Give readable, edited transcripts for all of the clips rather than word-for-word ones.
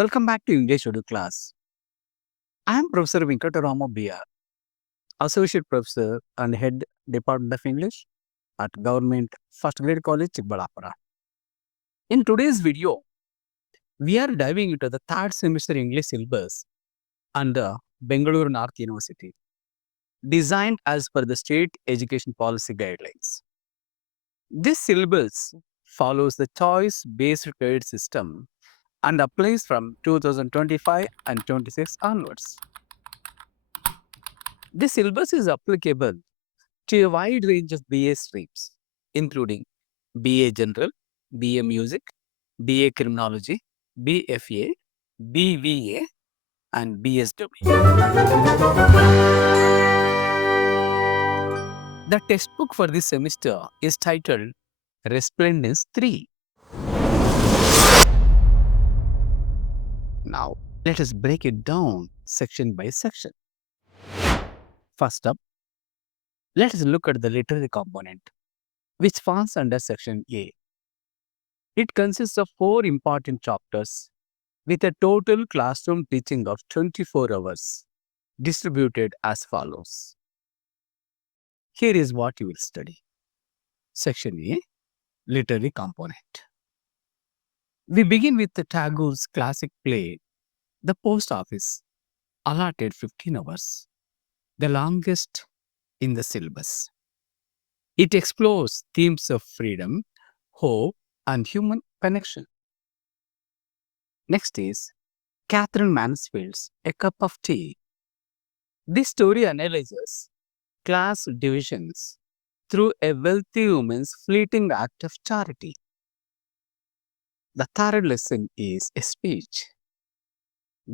Welcome back to English Edu class. I am Professor Venkatarama BR, Associate Professor and Head Department of English at Government First Grade College, Chikbalapura. In today's video, we are diving into the third semester English syllabus under Bengaluru North University, designed as per the state education policy guidelines. This syllabus follows the choice-based credit system and applies from 2025 and 26 onwards. This syllabus is applicable to a wide range of BA streams, including BA General, BA Music, BA Criminology, BFA, BVA, and BSW. The textbook for this semester is titled Resplendence 3. Now, let us break it down section by section. First up, let us look at the literary component, which falls under section A. It consists of 4 important chapters with a total classroom teaching of 24 hours, distributed as follows. Here is what you will study. Section A, literary component. We begin with the Tagore's classic play, The Post Office, allotted 15 hours, the longest in the syllabus. It explores themes of freedom, hope, and human connection. Next is Katherine Mansfield's A Cup of Tea. This story analyzes class divisions through a wealthy woman's fleeting act of charity. The third lesson is a speech.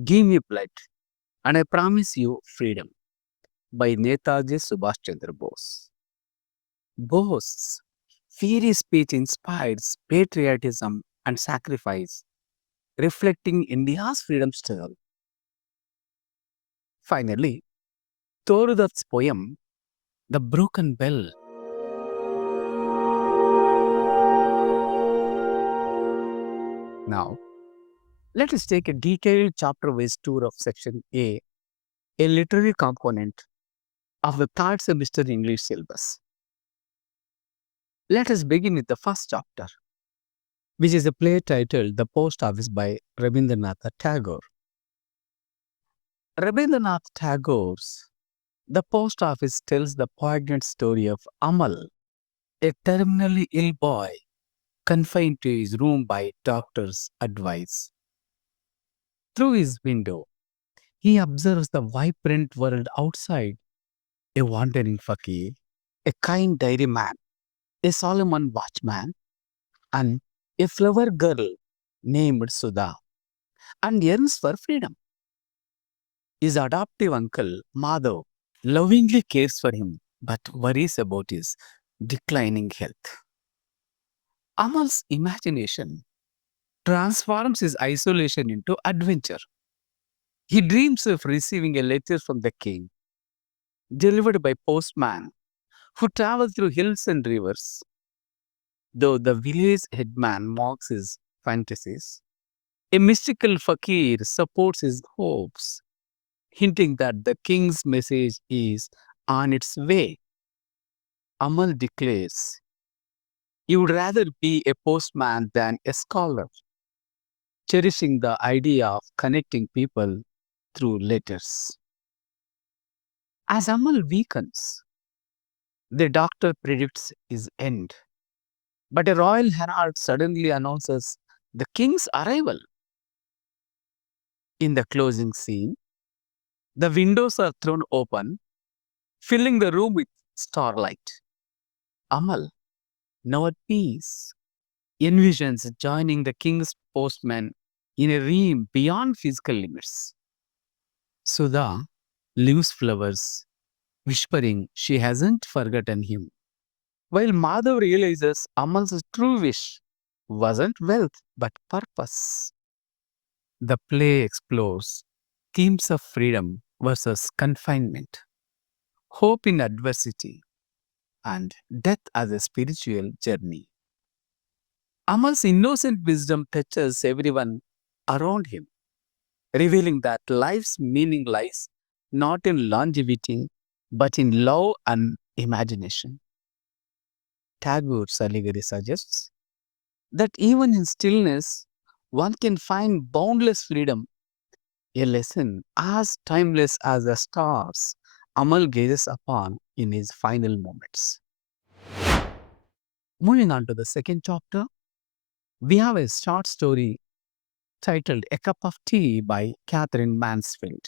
Give me blood, and I promise you freedom, by Netaji SubhashChandraBose. Bose's fiery speech inspires patriotism and sacrifice, reflecting India's freedom struggle. Finally, Toru's poem, The Broken Bell. Now, let us take a detailed chapter-wise tour of section A literary component of the third semester English syllabus. Let us begin with the first chapter, which is a play titled The Post Office by Rabindranath Tagore. Rabindranath Tagore's The Post Office tells the poignant story of Amal, a terminally ill boy confined to his room by doctor's advice. Through his window, he observes the vibrant world outside, a wandering fakir, a kind dairyman, a Solomon watchman, and a flower girl named Sudha, and yearns for freedom. His adoptive uncle, Madhav, lovingly cares for him but worries about his declining health. Amal's imagination transforms his isolation into adventure. He dreams of receiving a letter from the king, delivered by postman, who travels through hills and rivers. Though the village headman mocks his fantasies, a mystical fakir supports his hopes, hinting that the king's message is on its way. Amal declares he would rather be a postman than a scholar, cherishing the idea of connecting people through letters. As Amal weakens, the doctor predicts his end, but a royal herald suddenly announces the king's arrival. In the closing scene, the windows are thrown open, filling the room with starlight. Amal, now at peace, envisions joining the king's postman in a realm beyond physical limits. Sudha leaves flowers, whispering she hasn't forgotten him, while Madhav realizes Amal's true wish wasn't wealth but purpose. The play explores themes of freedom versus confinement, hope in adversity, and death as a spiritual journey. Amal's innocent wisdom touches everyone around him, revealing that life's meaning lies not in longevity, but in love and imagination. Tagore's allegory suggests that even in stillness, one can find boundless freedom, a lesson as timeless as the stars Amal gazes upon in his final moments. Moving on to the second chapter, we have a short story titled A Cup of Tea by Katherine Mansfield.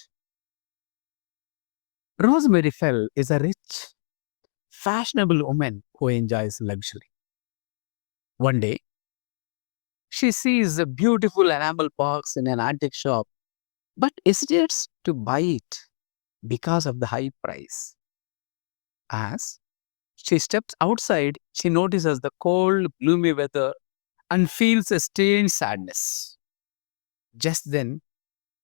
Rosemary Fell is a rich, fashionable woman who enjoys luxury. One day, she sees a beautiful enamel box in an antique shop but hesitates to buy it because of the high price. As she steps outside, she notices the cold, gloomy weather and feels a strange sadness. Just then,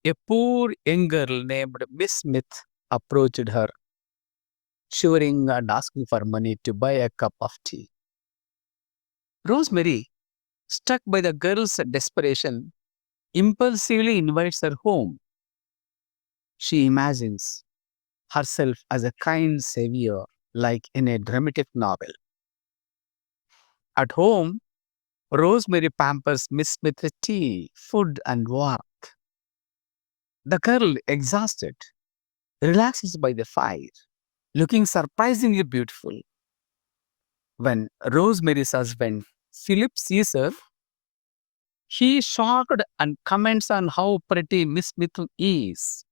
a poor young girl named Miss Smith approached her, shivering and asking for money to buy a cup of tea. Rosemary, struck by the girl's desperation, impulsively invites her home. She imagines herself as a kind savior, like in a dramatic novel. At home, Rosemary pampers Miss Smith with tea, food, and warmth. The girl, exhausted, relaxes by the fire, looking surprisingly beautiful. When Rosemary's husband, Philip, sees her, he is shocked and comments on how pretty Miss Smith is.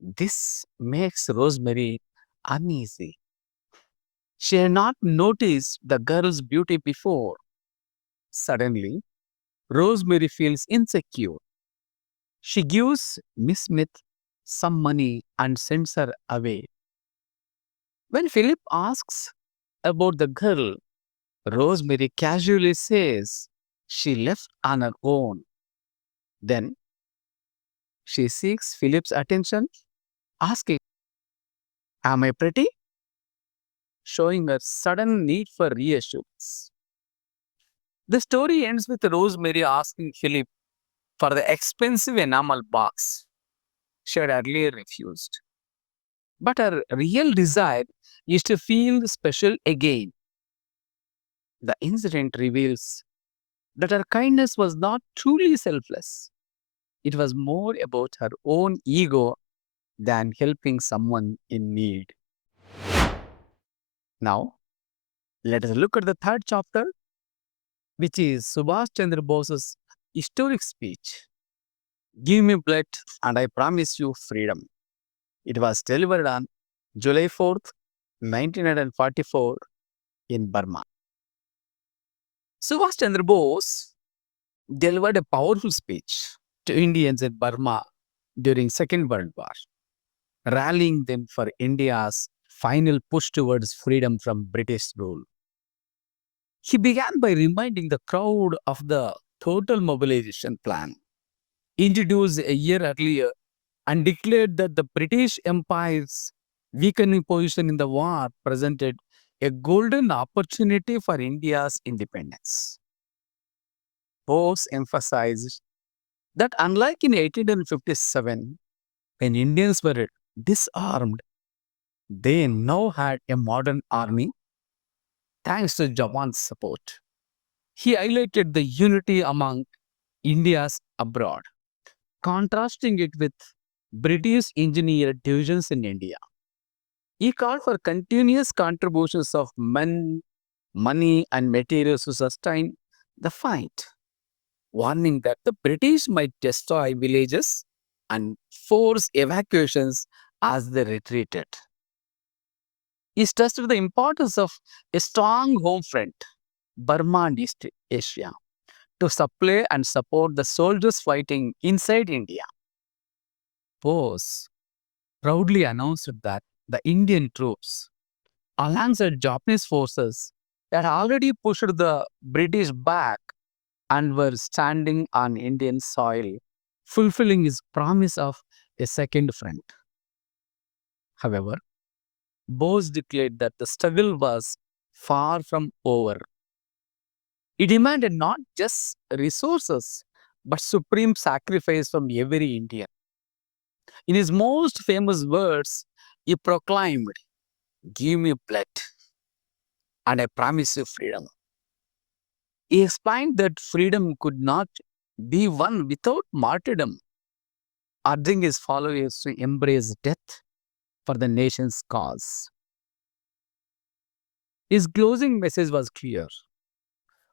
This makes Rosemary uneasy. She had not noticed the girl's beauty before. Suddenly, Rosemary feels insecure. She gives Miss Smith some money and sends her away. When Philip asks about the girl, Rosemary casually says she left on her own. Then she seeks Philip's attention, asking, Am I pretty? Showing her sudden need for reassurance. The story ends with Rosemary asking Philip for the expensive enamel box she had earlier refused. But her real desire is to feel special again. The incident reveals that her kindness was not truly selfless. It was more about her own ego than helping someone in need. Now, let us look at the third chapter, which is SubhashChandraBose's historic speech. Give me blood and I promise you freedom. It was delivered on July 4th, 1944 in Burma. Subhash Chandra Bose delivered a powerful speech to Indians in Burma during Second World War, rallying them for India's final push towards freedom from British rule. He began by reminding the crowd of the total mobilization plan introduced a year earlier and declared that the British Empire's weakening position in the war presented a golden opportunity for India's independence. Bose emphasized that unlike in 1857, when Indians were disarmed, they now had a modern army thanks to Japan's support. He highlighted the unity among India's abroad, contrasting it with British engineered divisions in India. He called for continuous contributions of men, money, and materials to sustain the fight, warning that the British might destroy villages and force evacuations as they retreated. He stressed the importance of a strong home front, Burma and East Asia, to supply and support the soldiers fighting inside India. Bose proudly announced that the Indian troops, alongside Japanese forces, had already pushed the British back and were standing on Indian soil, fulfilling his promise of a second front. However, Bose declared that the struggle was far from over. He demanded not just resources, but supreme sacrifice from every Indian. In his most famous words, he proclaimed, "Give me blood, and I promise you freedom." He explained that freedom could not be won without martyrdom, urging his followers to embrace death for the nation's cause. His closing message was clear: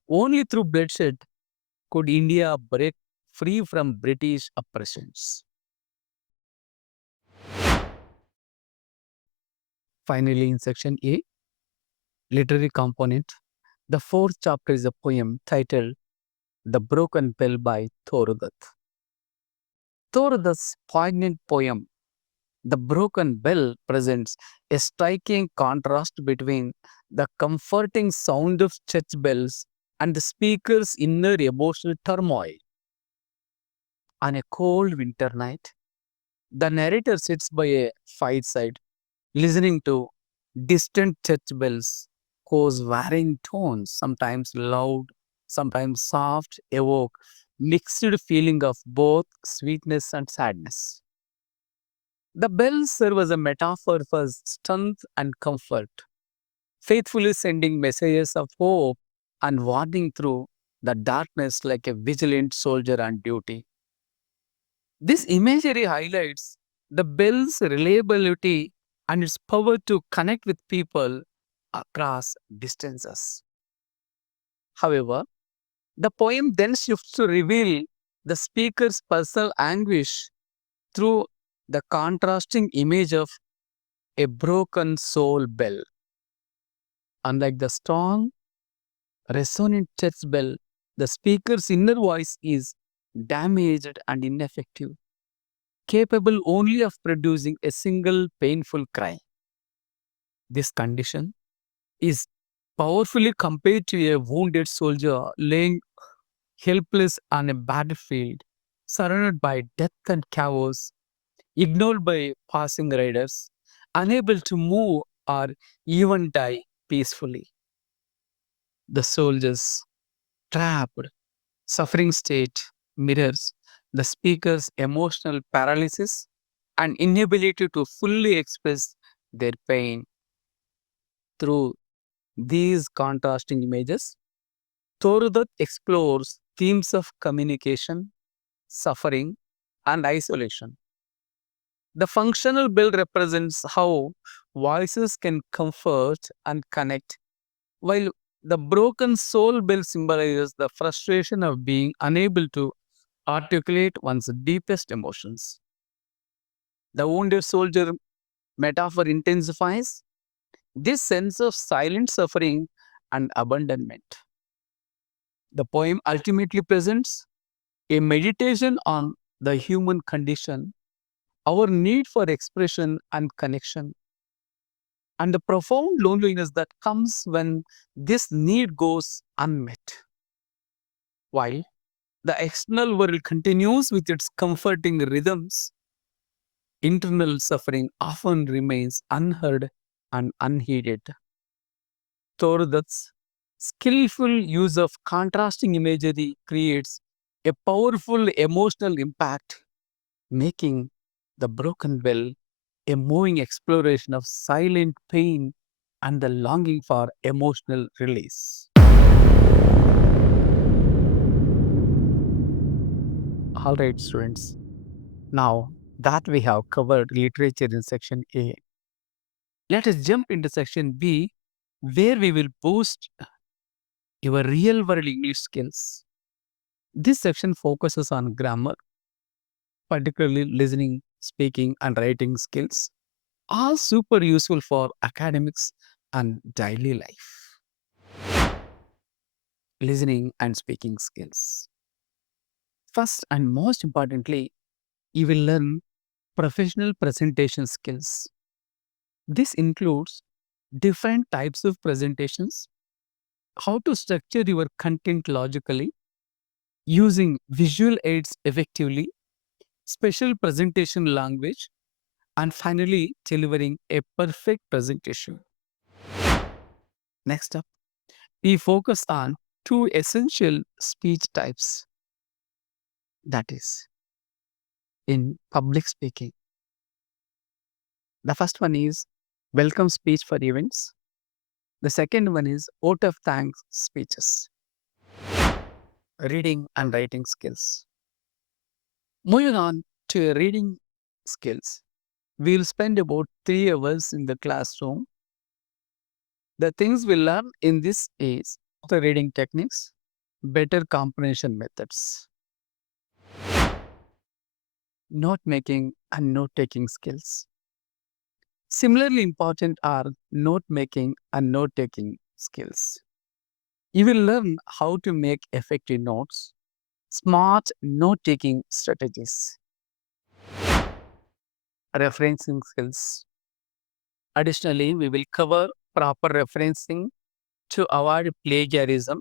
only through bloodshed could India break free from British oppressions. Finally, in section A, literary component, the fourth chapter is a poem titled The Broken Bell by Toru. Toru's poignant poem, The Broken Bell, presents a striking contrast between the comforting sound of church bells and the speaker's inner emotional turmoil. On a cold winter night, the narrator sits by a fireside, listening to distant church bells, whose varying tones, sometimes loud, sometimes soft, evoke mixed feeling of both sweetness and sadness. The bells serve as a metaphor for strength and comfort, faithfully sending messages of hope and warning through the darkness like a vigilant soldier on duty. This imagery highlights the bell's reliability and its power to connect with people across distances. However, the poem then shifts to reveal the speaker's personal anguish through the contrasting image of a broken soul bell. Unlike the strong, resonant church bell, the speaker's inner voice is damaged and ineffective, capable only of producing a single painful cry. This condition is powerfully compared to a wounded soldier laying helpless on a battlefield, surrounded by death and chaos, ignored by passing riders, unable to move or even die peacefully. The soldier's trapped, suffering state mirrors the speaker's emotional paralysis and inability to fully express their pain. Through these contrasting images, Toru explores themes of communication, suffering, and isolation. The functional bell represents how voices can comfort and connect, while the broken soul bell symbolizes the frustration of being unable to articulate one's deepest emotions. The wounded soldier metaphor intensifies this sense of silent suffering and abandonment. The poem ultimately presents a meditation on the human condition, our need for expression and connection, and the profound loneliness that comes when this need goes unmet. While the external world continues with its comforting rhythms, internal suffering often remains unheard and unheeded. Toru's skillful use of contrasting imagery creates a powerful emotional impact, making the broken bell a moving exploration of silent pain and the longing for emotional release. All right, students. Now that we have covered literature in section A, let us jump into section B, where we will boost your real world English skills. This section focuses on grammar, particularly listening, speaking, and writing skills, all super useful for academics and daily life. Listening and speaking skills. First and most importantly, you will learn professional presentation skills. This includes different types of presentations, how to structure your content logically, using visual aids effectively, special presentation language, and finally delivering a perfect presentation. Next up, we focus on two essential speech types: that is, in public speaking. The first one is welcome speech for events. The second one is vote of thanks speeches, reading and writing skills. Moving on to reading skills, we'll spend about 3 hours in the classroom. The things we learn in this is the reading techniques, better comprehension methods, note making and note taking skills. Similarly important are note making and note taking skills. You will learn how to make effective notes, smart note taking strategies, referencing skills. Additionally, we will cover proper referencing to avoid plagiarism,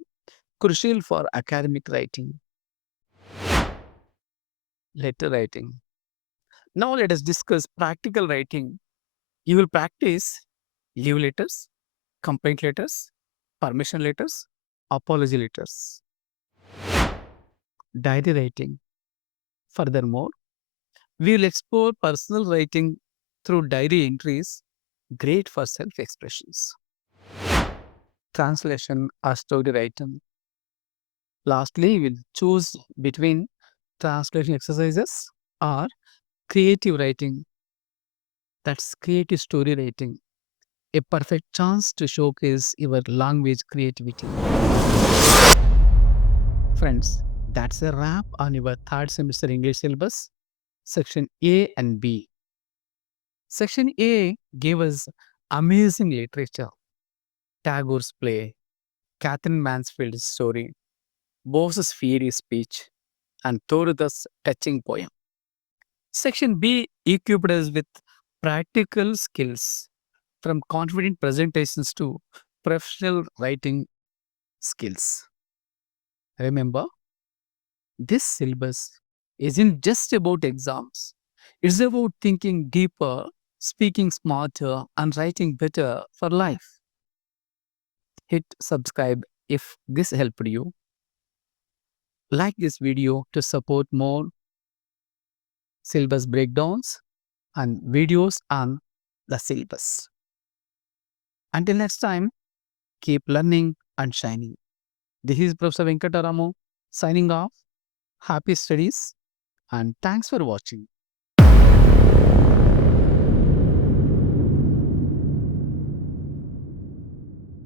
crucial for academic writing, letter writing. Now, let us discuss practical writing. You will practice leave letters, complaint letters, permission letters, apology letters, diary writing. Furthermore, we will explore personal writing through diary entries, great for self expressions, translation or story writing. Lastly, we will choose between translation exercises or creative writing, that's creative story writing, a perfect chance to showcase your language creativity. Friends, that's a wrap on your third semester English syllabus, section A and B. Section A gave us amazing literature, Tagore's play, Katherine Mansfield's story, Boses speech, and Toru's touching poem. Section B equipped us with practical skills from confident presentations to professional writing skills. Remember, this syllabus isn't just about exams, it's about thinking deeper, speaking smarter, and writing better for life. Hit subscribe if this helped you. Like this video to support more syllabus breakdowns and videos on the syllabus. Until next time, keep learning and shining. This is Professor Venkataramu signing off. Happy studies and thanks for watching.